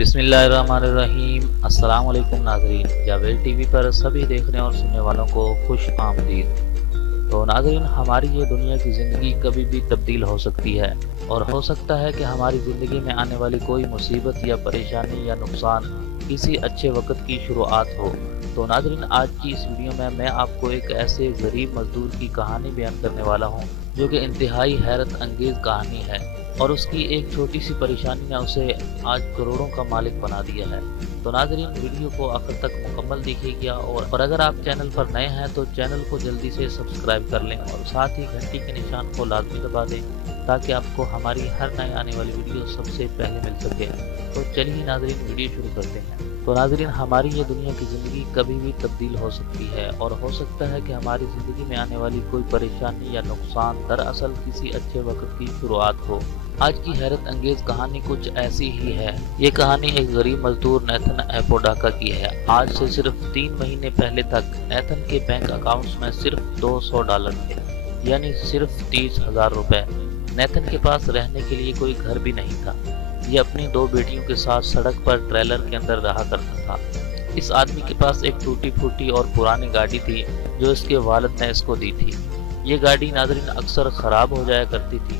बिस्मिल्लाहिर्रहमानिर्रहीम। अस्सलाम वालेकुम नाज़रीन, जावेद टीवी पर सभी देखने और सुनने वालों को खुश आमदीद। तो नाज़रीन, हमारी ये दुनिया की ज़िंदगी कभी भी तब्दील हो सकती है और हो सकता है कि हमारी ज़िंदगी में आने वाली कोई मुसीबत या परेशानी या नुकसान किसी अच्छे वक्त की शुरुआत हो। तो नाज़रीन, आज की इस वीडियो में मैं आपको एक ऐसे गरीब मजदूर की कहानी बयान करने वाला हूँ जो कि इंतहाई हैरत अंगेज़ कहानी है और उसकी एक छोटी सी परेशानी ने उसे आज करोड़ों का मालिक बना दिया है। तो नाज़रीन, वीडियो को आखिर तक मुकम्मल देखिएगा और अगर आप चैनल पर नए हैं तो चैनल को जल्दी से सब्सक्राइब कर लें और साथ ही घंटी के निशान को लाजमी दबा दें ताकि आपको हमारी हर नए आने वाली वीडियो सबसे पहले मिल सके। तो चलिए नाज़रीन, वीडियो शुरू करते हैं। तो नाज़रीन, हमारी ये दुनिया की ज़िंदगी कभी भी तब्दील हो सकती है और हो सकता है कि हमारी ज़िंदगी में आने वाली कोई परेशानी या नुकसान दरअसल किसी अच्छे वक्त की शुरुआत हो। आज की हैरत अंगेज कहानी कुछ ऐसी ही है। ये कहानी एक गरीब मजदूर नेथन एपोडाका की है। आज से सिर्फ 3 महीने पहले तक नेथन के बैंक अकाउंट्स में सिर्फ $200 थे, यानी सिर्फ 30,000 रुपए। नेथन के पास रहने के लिए कोई घर भी नहीं था। ये अपनी 2 बेटियों के साथ सड़क पर ट्रेलर के अंदर रहा करता था। इस आदमी के पास एक टूटी फूटी और पुरानी गाड़ी थी जो इसके वालिद ने इसको दी थी। ये गाड़ी नाज़रीन अक्सर ख़राब हो जाया करती थी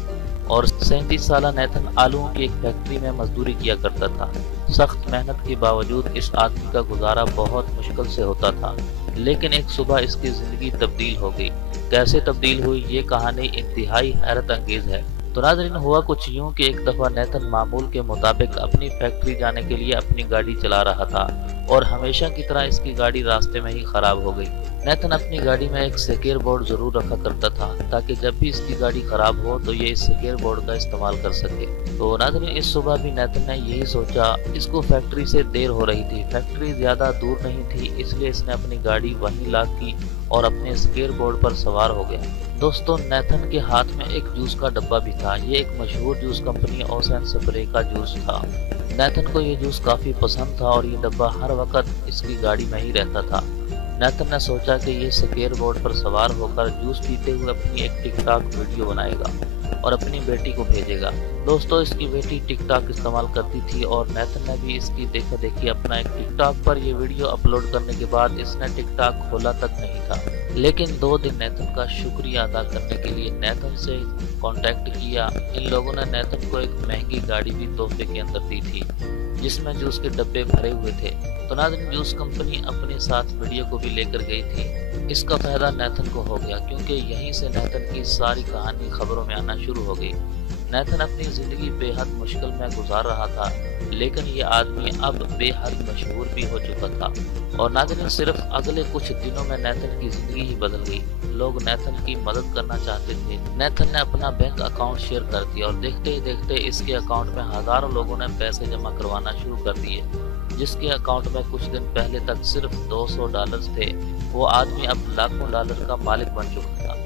और 37 साला नेथन आलूओं की एक फैक्ट्री में मजदूरी किया करता था। सख्त मेहनत के बावजूद इस आदमी का गुजारा बहुत मुश्किल से होता था, लेकिन एक सुबह इसकी ज़िंदगी तब्दील हो गई। कैसे तब्दील हुई, ये कहानी इंतहाई हैरत अंगेज है। तो नाज़रीन, हुआ कुछ यूं कि एक दफ़ा नेथन मामूल के मुताबिक अपनी फैक्ट्री जाने के लिए अपनी गाड़ी चला रहा था और हमेशा की तरह इसकी गाड़ी रास्ते में ही ख़राब हो गई। नेथन अपनी गाड़ी में एक सेकेयर बोर्ड ज़रूर रखा करता था ताकि जब भी इसकी गाड़ी ख़राब हो तो ये इस सेकेयर बोर्ड का इस्तेमाल कर सके। तो नाज़रीन, इस सुबह भी नेथन ने यही सोचा। इसको फैक्ट्री से देर हो रही थी, फैक्ट्री ज़्यादा दूर नहीं थी, इसलिए इसने अपनी गाड़ी वहीं ला की और अपने सेकेयर बोर्ड पर सवार हो गया। दोस्तों, नेथन के हाथ में एक जूस का डब्बा भी था। ये एक मशहूर जूस कंपनी ओसन स्प्रे का जूस था। नेथन को ये जूस काफ़ी पसंद था और ये डब्बा हर वक्त इसकी गाड़ी में ही रहता था। नेथन ने सोचा कि ये सेकेयर बोर्ड पर सवार होकर जूस पीते हुए अपनी एक टिकटॉक वीडियो बनाएगा और अपनी बेटी को भेजेगा। दोस्तों, इसकी बेटी टिकटॉक इस्तेमाल करती थी और नेथन ने भी इसकी देखा देखी अपना एक टिकटॉक पर ये वीडियो अपलोड करने के बाद इसने टिकटॉक खोला तक नहीं था। लेकिन 2 दिन नेथन का शुक्रिया अदा करने के लिए नेथन से कांटेक्ट किया। इन लोगों ने नेथन को एक महंगी गाड़ी भी तोहफे के अंदर दी थी जिसमें जूस के डब्बे भरे हुए थे। तो नाज़रीन, जूस कंपनी अपने साथ वीडियो को भी लेकर गई थी। इसका फायदा नेथन को हो गया क्योंकि यहीं से नेथन की सारी कहानी खबरों में आना शुरू हो गई। नेथन अपनी ज़िंदगी बेहद मुश्किल में गुजार रहा था, लेकिन ये आदमी अब बेहद मशहूर भी हो चुका था। और नाज़रीन, सिर्फ अगले कुछ दिनों में नेथन की ज़िंदगी ही बदल गई। लोग नेथन की मदद करना चाहते थे। नेथन ने अपना बैंक अकाउंट शेयर कर दिया और देखते ही देखते इसके अकाउंट में हज़ारों लोगों ने पैसे जमा करवाना शुरू कर दिए। जिसके अकाउंट में कुछ दिन पहले तक सिर्फ $200 थे, वो आदमी अब लाखों डॉलर का मालिक बन चुका था।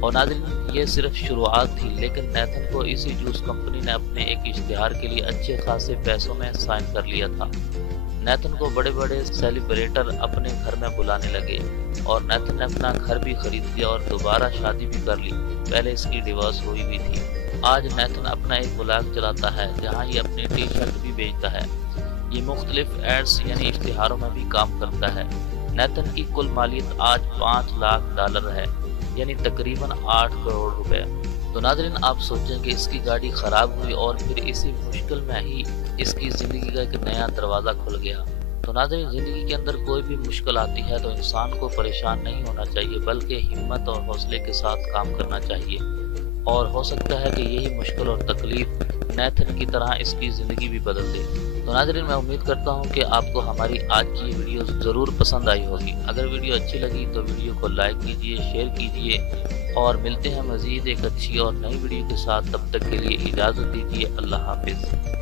और नाज़रीन, ये सिर्फ शुरुआत थी, लेकिन नेथन को इसी जूस कंपनी ने अपने एक इश्तिहार के लिए अच्छे खासे पैसों में साइन कर लिया था। नेथन को बड़े बड़े सेलिब्रेटर अपने घर में बुलाने लगे और नेथन ने अपना घर भी खरीद लिया और दोबारा शादी भी कर ली। पहले इसकी डिवोर्स हुई हुई थी। आज नेथन अपना एक ब्लॉग चलाता है जहाँ ये अपनी टी शर्ट भी बेचता है। ये मुख्तलिफ एड्स यानी इश्तिहारों में भी काम करता है। नेथन की कुल मालियत आज $5 लाख है, यानी तकरीबन 8 करोड़ रुपए। तो नाज़रीन, आप सोचेंगे इसकी गाड़ी ख़राब हुई और फिर इसी मुश्किल में ही इसकी ज़िंदगी का एक नया दरवाज़ा खुल गया। तो नाज़रीन, ज़िंदगी के अंदर कोई भी मुश्किल आती है तो इंसान को परेशान नहीं होना चाहिए, बल्कि हिम्मत और हौसले के साथ काम करना चाहिए। और हो सकता है कि यही मुश्किल और तकलीफ नेथन की तरह इसकी ज़िंदगी भी बदल दे। तो नाज़रीन, मैं उम्मीद करता हूँ कि आपको हमारी आज की ये वीडियो ज़रूर पसंद आई होगी। अगर वीडियो अच्छी लगी तो वीडियो को लाइक कीजिए, शेयर कीजिए और मिलते हैं मज़ीद एक अच्छी और नई वीडियो के साथ। तब तक के लिए इजाज़त दीजिए। अल्लाह हाफिज़।